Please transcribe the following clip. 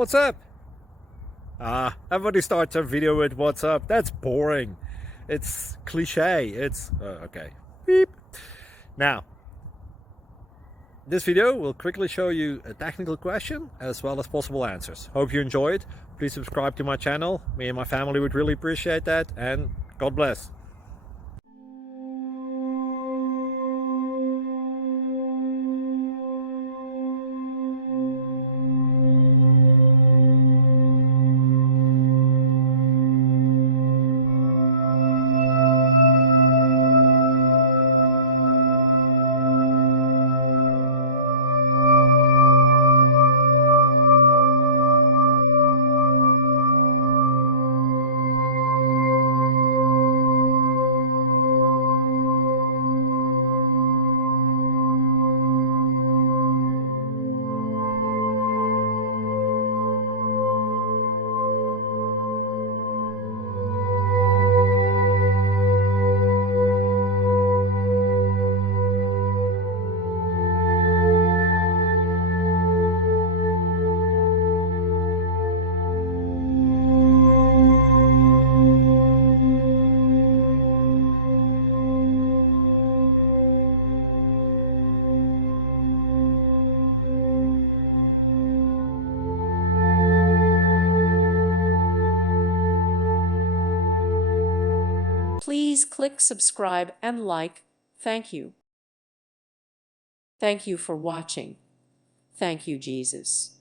What's up? Everybody starts a video with what's up. That's boring. It's cliche. It's okay. Beep. Now, this video will quickly show you a technical question as well as possible answers. Hope you enjoyed. Please subscribe to my channel. Me and my family would really appreciate that, and God bless. Please click subscribe and like. Thank you. Thank you for watching. Thank you, Jesus.